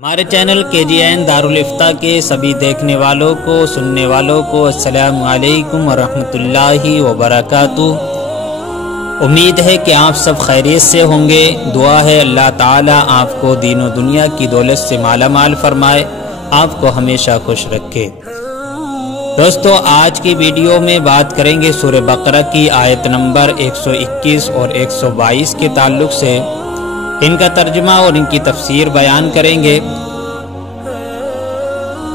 ہمارے channel KGN دارالفتہ کے سبھی دیکھنے والوں کو سننے والوں کو السلام علیکم ورحمۃ اللہ وبرکاتہ۔ امید ہے کہ آپ سب خیریت سے ہوں گے۔ دعا ہے اللہ تعالیٰ آپ کو دین و دنیا کی دولت سے مالا مال فرمائے، آپ کو ہمیشہ خوش رکھے۔ دوستو، آج کی ویڈیو میں بات کریں گے سورہ بقرہ کی آیت نمبر 121 اور 122 کے تعلق سے۔ ان کا ترجمہ اور ان کی تفسیر بیان کریں گے۔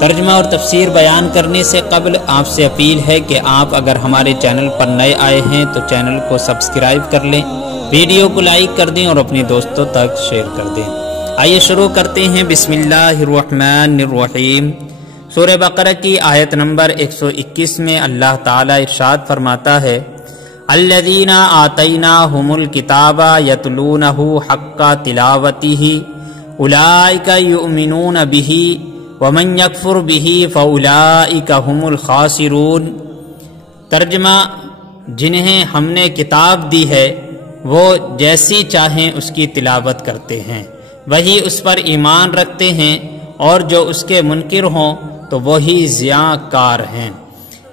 ترجمہ اور تفسیر بیان کرنے سے قبل آپ سے اپیل ہے کہ آپ اگر ہمارے چینل پر نئے آئے ہیں تو چینل کو سبسکرائب کر لیں، ویڈیو کو لائک کر دیں اور اپنے دوستوں تک شیئر کر دیں۔ آئیے شروع کرتے ہیں۔ بسم اللہ الرحمن الرحیم۔ سورہ بقرہ کی آیت نمبر 121 میں اللہ تعالیٰ ارشاد فرماتا ہے: الذین آتیناہم الکتاب یتلونہ حق تلاوتہ اولئک یؤمنون بہ ومن یکفر بہ فاولئک ھم الخاسرون۔ ترجمہ: جنہیں ہم نے کتاب دی ہے وہ جیسی چاہیں اس کی تلاوت کرتے ہیں، وہی اس پر ایمان رکھتے ہیں، اور جو اس کے منکر ہوں تو وہی ضیاء کار ہیں۔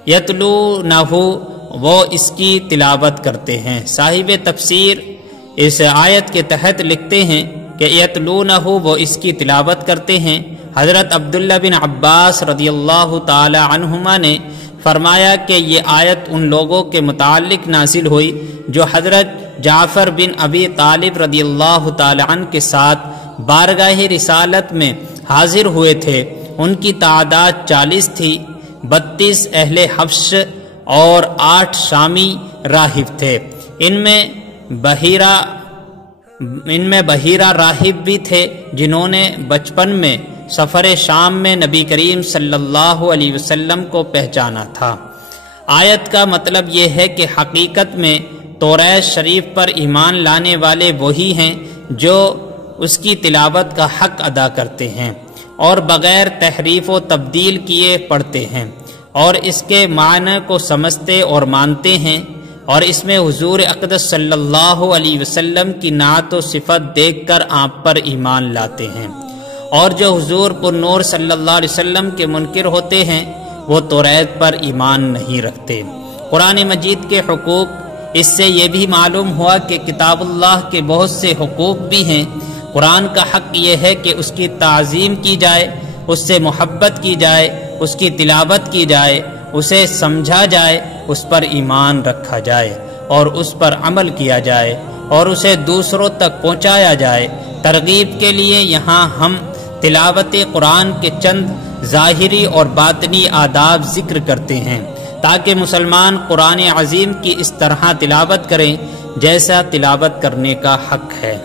یتلونہ، وہ اس کی تلاوت کرتے ہیں۔ صاحب تفسیر اس آیت کے تحت لکھتے ہیں کہ یتلونہ، وہ اس کی تلاوت کرتے ہیں۔ حضرت عبداللہ بن عباس رضی اللہ تعالی عنہما نے فرمایا کہ یہ آیت ان لوگوں کے متعلق نازل ہوئی جو حضرت جعفر بن ابی طالب رضی اللہ تعالی عنہ کے ساتھ بارگاہ رسالت میں حاضر ہوئے تھے۔ ان کی تعداد 40 تھی، 32 اہل حبش اور 8 شامی راہب تھے۔ ان میں بحیرہ راہب بھی تھے جنہوں نے بچپن میں سفر شام میں نبی کریم صلی اللہ علیہ وسلم کو پہچانا تھا۔ آیت کا مطلب یہ ہے کہ حقیقت میں توریت شریف پر ایمان لانے والے وہی ہیں جو اس کی تلاوت کا حق ادا کرتے ہیں اور بغیر تحریف و تبدیل کیے پڑھتے ہیں، اور اس کے معنی کو سمجھتے اور مانتے ہیں، اور اس میں حضور اقدس صلی اللہ علیہ وسلم کی نعت و صفت دیکھ کر آپ پر ایمان لاتے ہیں۔ اور جو حضور پر نور صلی اللہ علیہ وسلم کے منکر ہوتے ہیں وہ توریت پر ایمان نہیں رکھتے۔ قرآن مجید کے حقوق، اس سے یہ بھی معلوم ہوا کہ کتاب اللہ کے بہت سے حقوق بھی ہیں۔ قرآن کا حق یہ ہے کہ اس کی تعظیم کی جائے، اس سے محبت کی جائے، اس کی تلاوت کی جائے، اسے سمجھا جائے، اس پر ایمان رکھا جائے اور اس پر عمل کیا جائے اور اسے دوسروں تک پہنچایا جائے۔ ترغیب کے لیے یہاں ہم تلاوت قرآن کے چند ظاہری اور باطنی آداب ذکر کرتے ہیں تاکہ مسلمان قرآن عظیم کی اس طرح تلاوت کریں جیسا تلاوت کرنے کا حق ہے۔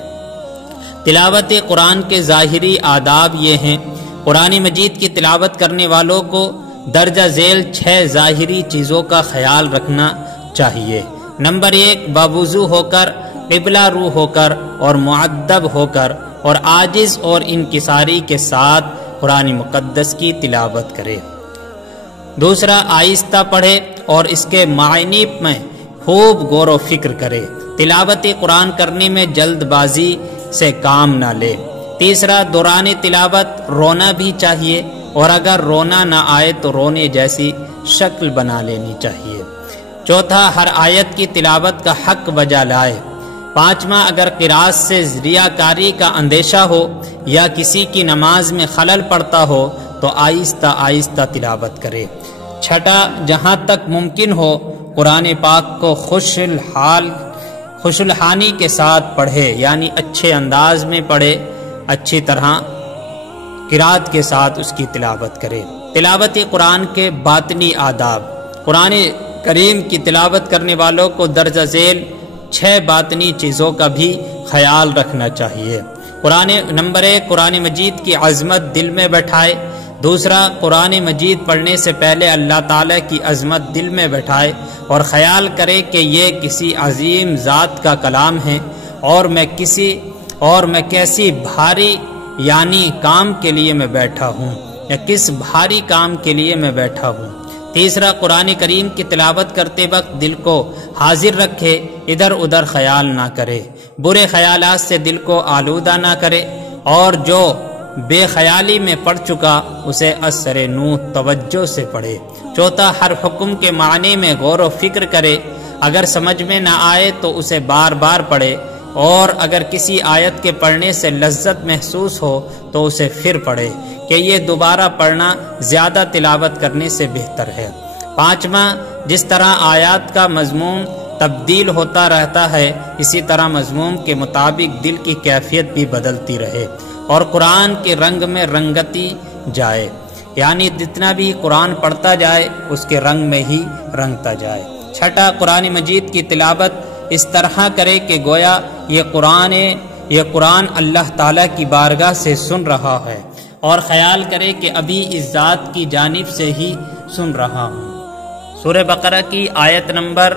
تلاوت قرآن کے ظاہری آداب یہ ہیں: قرآن مجید کی تلاوت کرنے والوں کو درجہ ذیل 6 ظاہری چیزوں کا خیال رکھنا چاہیے۔ نمبر 1، باوضو ہو کر، قبلہ رو ہو کر اور معدب ہو کر اور عاجز اور انکساری کے ساتھ قرآن مقدس کی تلاوت کرے۔ دوسرا، آہستہ پڑھے اور اس کے معنی میں خوب غور و فکر کرے۔ تلاوت قرآن کرنے میں جلد بازی سے کام نہ لے۔ تیسرا، دوران تلاوت رونا بھی چاہیے، اور اگر رونا نہ آئے تو رونے جیسی شکل بنا لینی چاہیے۔ چوتھا، ہر آیت کی تلاوت کا حق بجا لائے۔ پانچواں، اگر قراءت سے ریاکاری کا اندیشہ ہو یا کسی کی نماز میں خلل پڑتا ہو تو آہستہ آہستہ تلاوت کرے۔ چھٹا، جہاں تک ممکن ہو قرآن پاک کو خوش الحانی کے ساتھ پڑھے، یعنی اچھے انداز میں پڑھے، اچھی طرح قراءت کے ساتھ اس کی تلاوت کرے۔ تلاوت قرآن کے باطنی آداب۔ قرآن کریم کی تلاوت کرنے والوں کو درجہ ذیل 6 باطنی چیزوں کا بھی خیال رکھنا چاہیے۔ نمبر 1، قرآن مجید کی عظمت دل میں بیٹھائے۔ دوسرا، قرآن مجید پڑھنے سے پہلے اللہ تعالیٰ کی عظمت دل میں بیٹھائے اور خیال کرے کہ یہ کسی عظیم ذات کا کلام ہے اور میں کیسی بھاری یعنی کام کے لیے میں بیٹھا ہوں، یا کس بھاری کام کے لیے میں بیٹھا ہوں۔ تیسرا، قرآن کریم کی تلاوت کرتے وقت دل کو حاضر رکھے، ادھر ادھر خیال نہ کرے، برے خیالات سے دل کو آلودہ نہ کرے، اور جو بے خیالی میں پڑھ چکا اسے اثر نوح توجہ سے پڑھے۔ چوتھا، ہر حکم کے معنی میں غور و فکر کرے، اگر سمجھ میں نہ آئے تو اسے بار بار پڑھے، اور اگر کسی آیت کے پڑھنے سے لذت محسوس ہو تو اسے پھر پڑھے کہ یہ دوبارہ پڑھنا زیادہ تلاوت کرنے سے بہتر ہے۔ پانچواں، جس طرح آیات کا مضمون تبدیل ہوتا رہتا ہے اسی طرح مضمون کے مطابق دل کی کیفیت بھی بدلتی رہے اور قرآن کے رنگ میں رنگتی جائے، یعنی جتنا بھی قرآن پڑھتا جائے اس کے رنگ میں ہی رنگتا جائے۔ چھٹا، قرآن مجید کی تلاوت اس طرح کرے کہ گویا یہ قرآن اللہ تعالیٰ کی بارگاہ سے سن رہا ہے اور خیال کرے کہ ابھی اس ذات کی جانب سے ہی سن رہا ہوں۔ سورہ بقرہ کی آیت نمبر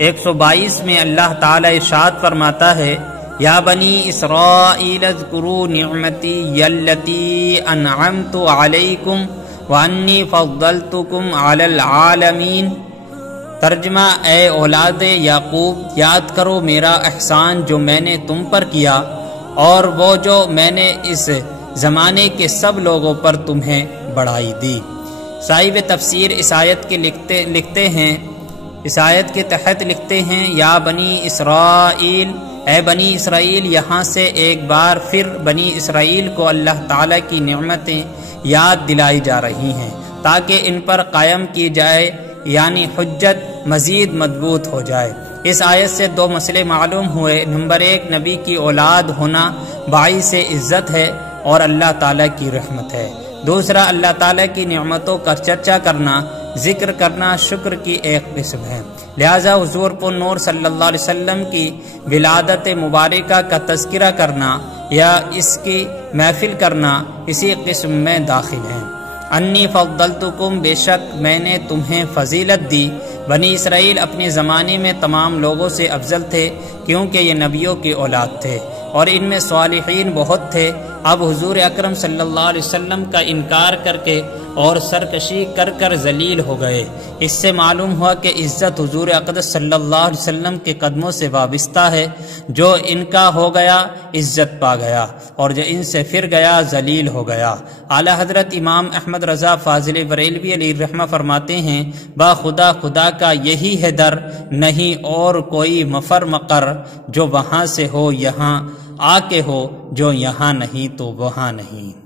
122 میں اللہ تعالیٰ ارشاد فرماتا ہے، یا بنی اسرائیل اذکروا نعمتی التی انعمت علیکم وانی فضلتکم علی العالمین۔ ترجمہ، اے اولاد یعقوب، یاد کرو میرا احسان جو میں نے تم پر کیا اور وہ جو میں نے اس زمانے کے سب لوگوں پر تمہیں بڑھائی دی۔ صاحب تفسیر اس آیت کے لکھتے ہیں، اس آیت کے تحت لکھتے ہیں، یا بنی اسرائیل، اے بنی اسرائیل، یہاں سے ایک بار پھر بنی اسرائیل کو اللہ تعالیٰ کی نعمتیں یاد دلائی جا رہی ہیں تاکہ ان پر قائم کی جائے، یعنی حجت مزید مضبوط ہو جائے۔ اس آیت سے دو مسئلے معلوم ہوئے۔ نمبر ایک، نبی کی اولاد ہونا باعث عزت ہے اور اللہ تعالیٰ کی رحمت ہے۔ دوسرا، اللہ تعالیٰ کی نعمتوں کا چرچا کرنا، ذکر کرنا شکر کی ایک قسم ہے، لہذا حضور پر نور صلی اللہ علیہ وسلم کی ولادت مبارکہ کا تذکرہ کرنا یا اس کی محفل کرنا اسی قسم میں داخل ہیں۔ انی فضلتکم، بے شک میں نے تمہیں فضیلت دی۔ بنی اسرائیل اپنے زمانے میں تمام لوگوں سے افضل تھے کیونکہ یہ نبیوں کی اولاد تھے اور ان میں صالحین بہت تھے۔ اب حضور اکرم صلی اللہ علیہ وسلم کا انکار کر کے اور سرکشی کر کر ذلیل ہو گئے۔ اس سے معلوم ہوا کہ عزت حضور اقدس صلی اللہ علیہ وسلم کے قدموں سے وابستہ ہے۔ جو ان کا ہو گیا عزت پا گیا اور جو ان سے پھر گیا ذلیل ہو گیا۔ اعلیٰ حضرت امام احمد رضا فاضل بریلوی علیہ الرحمہ فرماتے ہیں، با خدا خدا کا یہی ہے در، نہیں اور کوئی مفر مقر، جو وہاں سے ہو یہاں آ کے ہو، جو یہاں نہیں تو وہاں نہیں۔